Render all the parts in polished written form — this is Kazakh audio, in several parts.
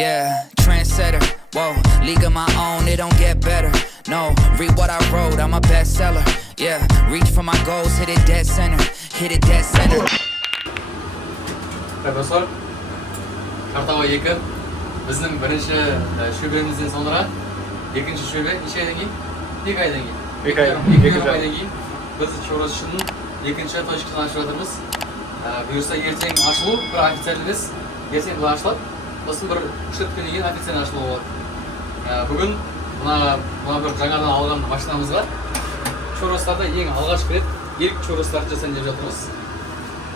Yeah, trendsetter. Whoa, league of my own, it don't get better. No, read what I wrote, I'm a bestseller. Yeah, reach for my goals, hit it dead center. Hit it dead center. Professor, Kartava 2. Bizning birinchi sho'bamizdan sonra ikkinchi sho'ba necha aydan keyin? 2 aydan keyin. 2 aydan keyin biz Cho'rozchining ikkinchi toshkentini ochib buyursa ertaga ochilib bir ofitserimiz ertaga bilan ochilib, so'ng bir 3-4 kundan keyin ofitserni ochilib bo'ladi. Bugun buna bir жаңадан algan mashinamiz var. Cho'rozlarda eng alg'ashqi rет ilk cho'rozlarni jasani deb жатырмыз.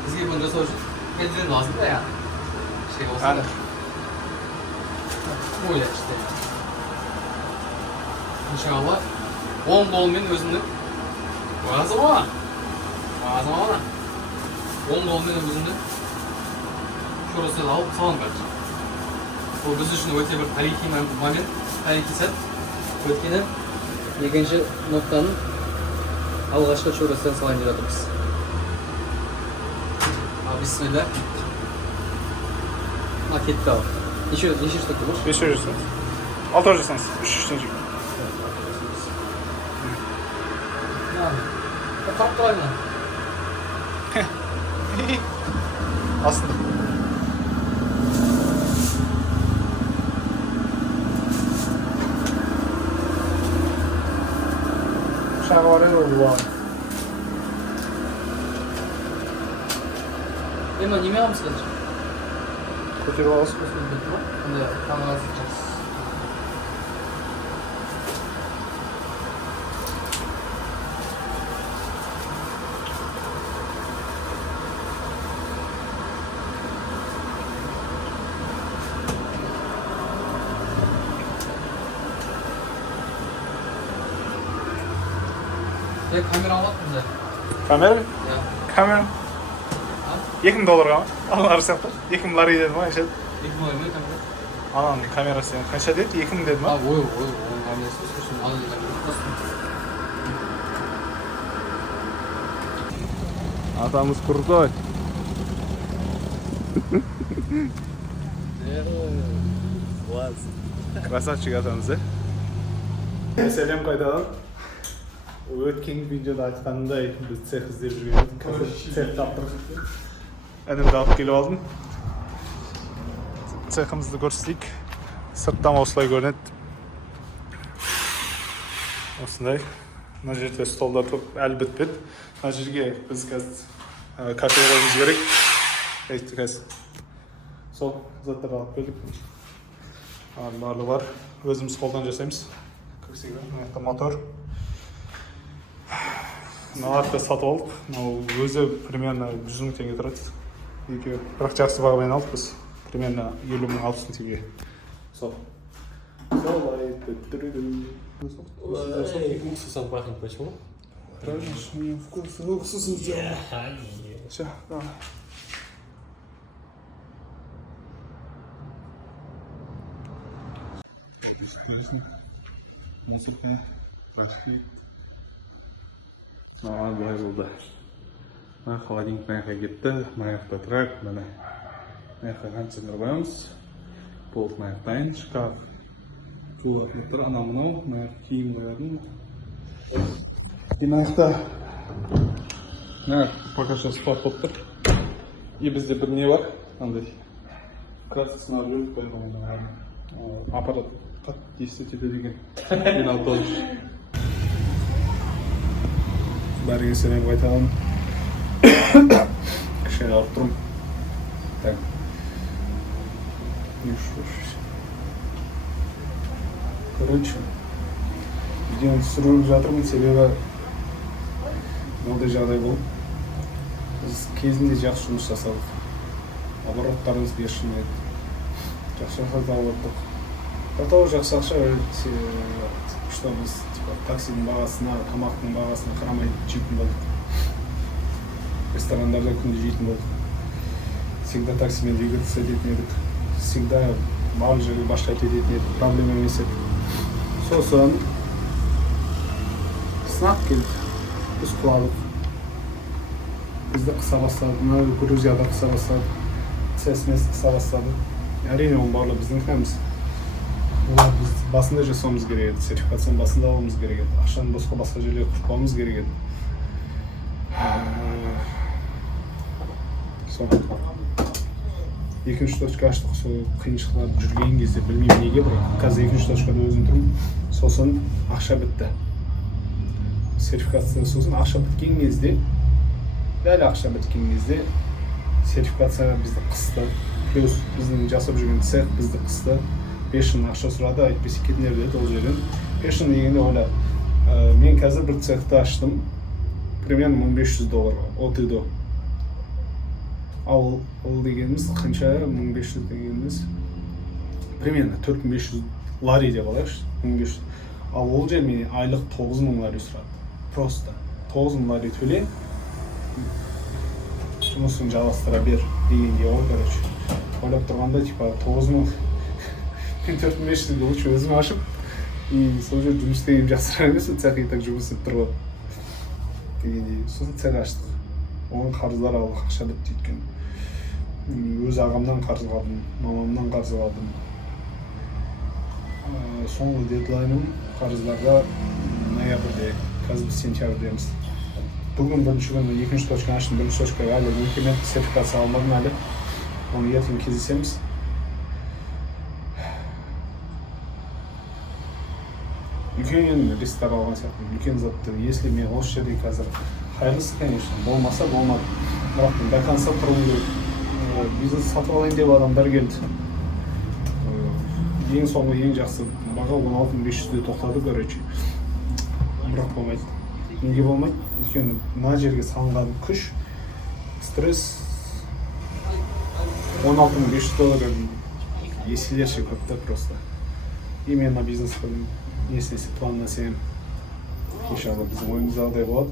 Bizga buni jasao uchun benzin lozim-da yani. Şey olsa. Böyle işte. İnşallah 10 dolmen özünü lazım ama 10 dolmen özünü şurası alıp salam kaçacak. Bu biz için öte bir tarihi moment, tarihi set. Ötkeni ikinci noktanın alğaçlı şurasından salam yaratırız. Bismillah. Makette al. Neçe штук olur? 5 verirsiniz. 6 verirsiniz. 3 tane. Yani. Tatlı aynı. Aslında. Şahane oldu bu. Ema nime almış kadar? Kötü olsun. Şimdi kamera açacağız. Kamera almak mı? Kamera mı? Ya. Kamera. $2,000 mı? Allah arası yaptı. $2,000 dedim ama işte. 2 milyon kamera. Anam kamerası yani. Kaça dedi? 2,000 dedim ha. Oy. Onun kamerası üstüne alacak. Atamız kurtoy. Красавчик атамыз. Selam qaytadan. Өткен видеода айтқанымдай біз цех іздеп жүрген едік. Қазір цех таптық. Інімді алып келіп алдым. Цехымызды көрсетейік. Сырттан осылай көрінеді. Осындай. Мына жерде столдар әлі бітпеді. Мына жерге біз қазір кофе қоюымыз керек. Айтты қазір. Сол заттарды алып келдік. Барлығы бар. Өзіміз қолдан жасаймыз. Көрсек, мына мотор. Мыналарды сатып алдық. Өзі примерно 100 мың теңге тұрады. Екеуі. Бірақ жақсы бағамен алдық біз. Примерно 50 мың 60 мың теңге. Сол. Солай бітірдім. Уксус алып бақын почему? Правильно, уксус сделал. Все, давай. Музыка, пошли. Маған былай болды. Мына холодильник мына жаққа кетті, мына жақта тұрайық, мына жаққа кондиционер қоямыз. Пол мына жақта дайын, шкаф. Бұл тұр, анау мынау, мына жаққа киім қоядым. Мына жақта пока что спорт болып тұр. И бізде бір не бар, андай красочный рөль қойған аппарат. Как действует тебе деген. Мен алып алып жүр. Бәріңе сәлем қайтамын. Кішкене алып тұрмын. Так. Короче, видеоны түсіріп жатырмын, себебі мынандай жағдай болды. Біз кезінде жақсы жұмыс жасадық. Обороттарымыз бершін еді. Жақсы жасадық алып. Потом жақсы ақша, что біз таксидің бағасына, тамақтың бағасына қарамай жейтін болдық. Ресторандарда күнде жейтін болдық. Всегда таксимен двигаться ететін едік. Всегда барлық жерге башқа кететін едік. Проблема емес еді. Сосын сынақ келді. Біз құладық. Бізді қыса бастады. Грузияда қыса бастады. Цесмес қыса бастады. әрине оның барлығы біздің кінәміз. Олар біз басында жасауымыз керек еді, сертификацияны басында алуымыз керек еді, ақшаны басқа жерлерге құртпауымыз керек еді. Сол екінші точка аштық, сол қиыншылықтар жүрген кезде білмеймін неге, бірақ қазір екінші точкада өзім тұрмын. Сосын ақша бітті. Сертификация сосын ақша біткен кезде, дәл ақша біткен кезде сертификация бізді қысты. Плюс біздің жасап жүрген цех бізді қысты. 5 жыл ақша сұрады, айтпесе кетінер деді ол жерден. 5 жыл дегенде ойла, мен қазір бір цехты аштым, примерно $1500 ОТДО. Ал дегеніміз қанша? 1500 дегеніміз примерно $4500 деп алайықшы, 1500. Ал ол жер мен айлық $9000 сұрады. Просто $9000 төле, жұмысын жалғастыра бер дегенде ғой, короче. Ойлап тұрғанда, типа 9000 мен 4500 лучше өзім ашып, и сол жер жұмыс істеген жақсырақ емес, цех и так жұмыс істеп тұр ғой дегендей. Сосын цех аштық. Оған қарыздар алдық, ақша бітті өйткені. Өз ағамнан қарыз қалдым, мамамнан қарыз қалдым. Соңғы дедлайным қарыздарда ноябрьде, қазір біз сентябрьдеміз. Бүгін бірінші күні екінші точканы аштым, бірінші точкаға әлі өкімет сертификация алмадым әлі. Оны ертең кездесеміз. Үлкен рисктар алған сияқты, үлкен затты. Если мен осы жерде қазір қайырлысы, конечно, болмаса болмады. Бірақ до конца тұрғым керек. Бизнес сатып алайын деп адамдар келді. Ең соңғы, ең жақсы баға 16500-де тоқтады, короче. Бірақ болмайды. Неге болмайды? Өйткені мына жерге салынған күш, стресс $16500 еселерше көпті просто. Именно бизнес қылым. Если план сенем, иншалла біздің ойымыздағыдай болады.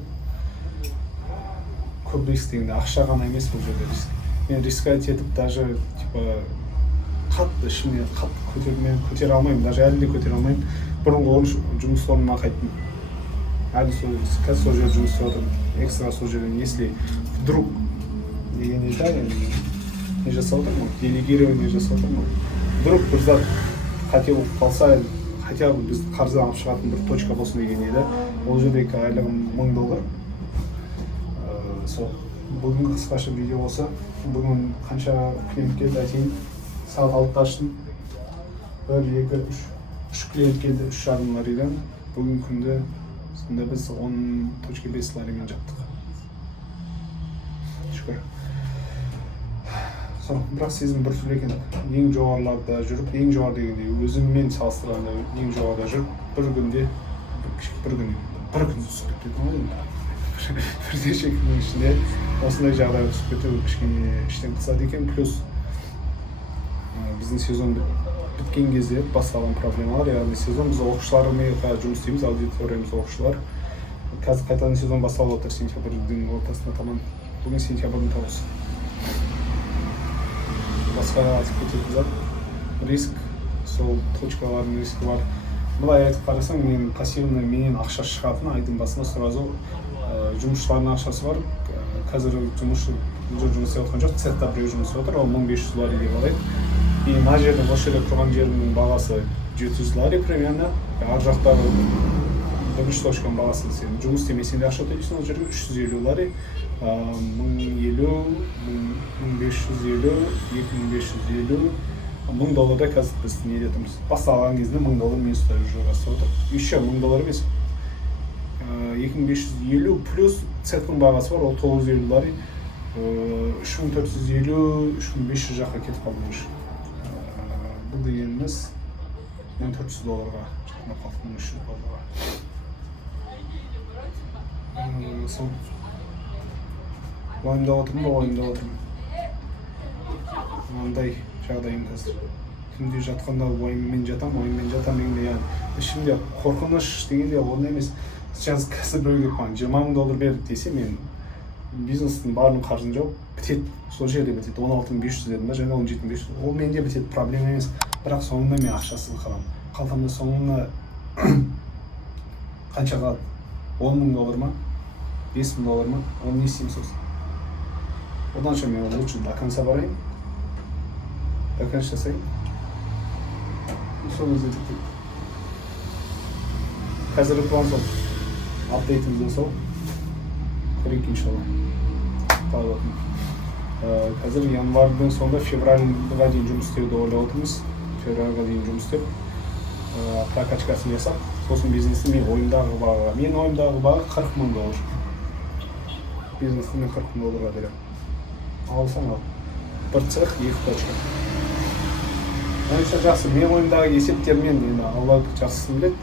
Көп риск дегенде ақша ғана емес бұл жерде риск. Мен рискать етіп, даже қатты ішімнен көтере алмаймын, даже әлі де көтере алмаймын. Бұрынғы жұмыс орныма қайттым. Әлі қазір сол жерде жұмыс істеп отырмын. Экстра сол жерден, если вдруг дегенде да, не жасап отырмын, делегирование жасап отырмын. Вдруг бір зат қате болып қалса, хотя бы біз қарыздан алып шығатын бір точка болсын деген еді. Ол жердегі айлығым $1000. Сол бүгінгі қысқаша видео болса, бүгін қанша клиент келді айтайын. Сағат 6-та аштым. 1, 2, 3 клиент келді, 3,5 ларидан. Бүгін күнде сонда біз 10.5 ларимен жаптық. Шүкір. Бірақ сезім бір түрлі екен. Ең жоғарыларда жүріп, ең жоғар дегенде өзіммен салыстырғанда ең жоғарда жүріп, бір күнде бір күн түсіп кетті ғой. Бірнеше күннің ішінде осындай жағдайға түсіп кетті, кішкене іштен қысады екен. Плюс біздің сезон біткен кезде басталған проблемалар, яғни сезон біз оқушылармен жұмыс істейміз, аудиториямыз оқушылар. Қазір қайтадан сезон басталып отыр, сентябрьдің ортасына таман. Бүгін сентябрьдің 9-ы. Басқа айтып кететін зат, риск, сол точкалардың рискі бар. Бұлай айтып қарасаң, мен пассивно менен ақша шығатын айдың басында сразу жұмысшылардың ақшасы бар. Қазір жұмысшы жұмыс істеп отқан жоқ, цехта біреу жұмыс істеп отыр, ол $1500 деп алайық. И мына жерде осы жерде тұрған жерінің бағасы $700 примерно. Ар жақтағы бірінші точканың бағасы сен жұмыс істемесең де ақша төлейсің, ол жерге $350, 1050, 1550, 2550, $1000 қазір біз неде тұрмыз. Басталған кезде $1000 мен ұстап жүріп отыр. Еще $1000 емес. 2550 плюс цехтың бағасы бар, ол $950, 3450, 3500 жаққа кетіп қалды. Бұл дегеніміз $400-ға жақына қалды, $300-ға. Сол уайымдап отырмын. Мынандай жағдайым қазір. Түнде жатқанда уайыммен жатамын дегенде, яғни ішімде қорқыныш дегенде ондай емес. Сейчас қазір біреуге $20,000 бер десе, мен бизнестің барлық қаржын жоқ, бітеді. Сол жерде бітеді. 16.500 дедім ба, және 17.500. Ол менде бітеді, проблема емес. Бірақ соңында мен ақшасыз қаламын. Қалтамда соңында қанша қалады? $10,000 ма? $5,000 ма? Оны не істеймін сосын? Одан мен лучше до конца барайын. Yakın şasayım. Son özeti. Hazırlık plan sol. Update'imizden sol. Kırık inşallah. Tamam. Қазір январдың sonunda fevrальға дейін жұмыс істеуді ойлап отырмыз. Февральға дейін жұмыс істеп, прокачкасын жасап, сосын бизнесті мен ойымдағы бағаға. Мен ойымдағы баға $40,000. Бизнесті мен $40,000 беремін. Алсаң ал. Бір цех, 2 точка. Онша жақсы. Мен ойымдағы есептермен, енді Алла жақсысын біледі.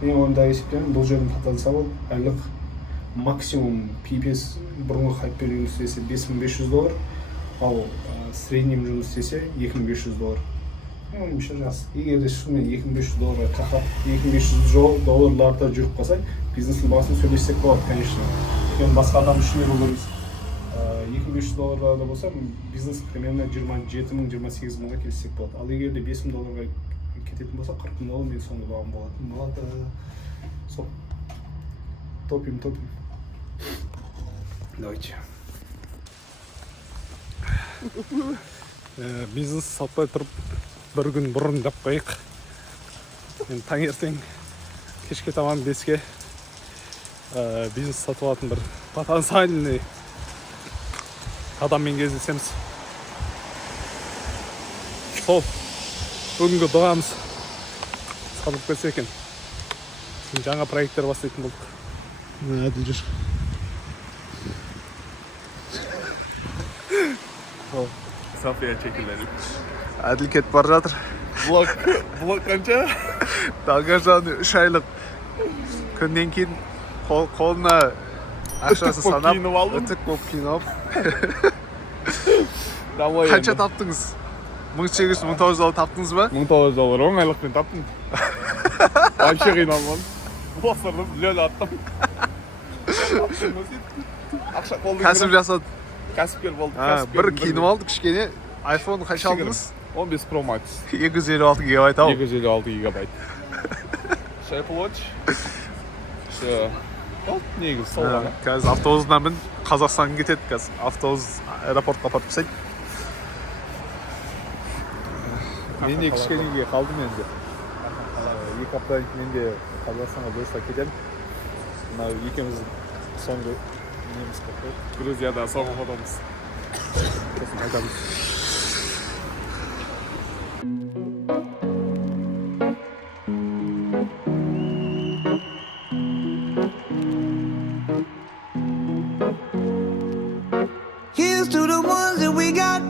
Мен ойымдағы есептермен бұл жерін қаталса ол айлық максимум PPS бұрынғы хайппен жұмыс істесе $5,500, ал среднем жұмыс істесе $2,500. Ойымша жақсы. Егер де шынымен $2,500 қақап, $2,500 жүріп қалсай, бизнестің басын сөйлессек болады, конечно. Өйткені басқа адам үшін бұл емес. $2,500 да болса, бизнес примерно 27,000-28,000-ға келсек болады. Ал егер де $5,000 кететін болса, $40,000 мен соңғы бағым болады. Молады. Сол. Топим. Давайте. Бизнес сатпай тұрып, бір күн бұрын деп қойық. Мен таңертең кешке таман 5-ке бизнес сатып алатын бір потенциальный адаммен кездесеміз. Сол, бүгінгі дұғамыз сатып кетсе екен. Жаңа проекттер бастайтын болдық. Әділ жүр. Safiye çekilelim. Әділ кетіп бара жатыр. Blok қанша? Талғажан 3 айлық күннен кейін қолына ақшасы санап, үтік болып киініп. Қанша таптыңыз? $1,800-$1,900 таптыңыз ба? $1,900 10 айлықпен таптым. Вообще қиналмадым. Босырдым, лөл аттым. Ақша қолды Кәсіп жасады. Кәсіпкер болды. Бір киініп алдық кішкене. iPhone қанша алдыңыз? 15 Pro Max. 256 гигабайт ау. 256 гигабайт. Apple Watch. Негізі сол ғана. Қазір автобусынан мін Қазақстанға кетеді. Қазір автобус аэропортқа апарып тастайды. Мен де кішкенеге қалдым енді. 2 аптадан кейін де Қазақстанға бөлісіп кетемін. Мынау екеуміз соңғы неміз қойып. Грузияда соңғы фотомыз. Сосын айтамыз. Here's to the ones that we got.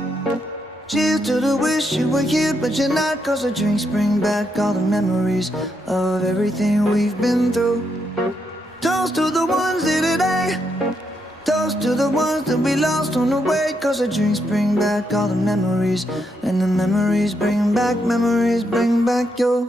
Cheers to the wish you were here, but you're not. Cause the drinks bring back all the memories of everything we've been through. Toast to the ones here today. Toast to the ones that we lost on the way. Cause the drinks bring back all the memories. And the memories bring back your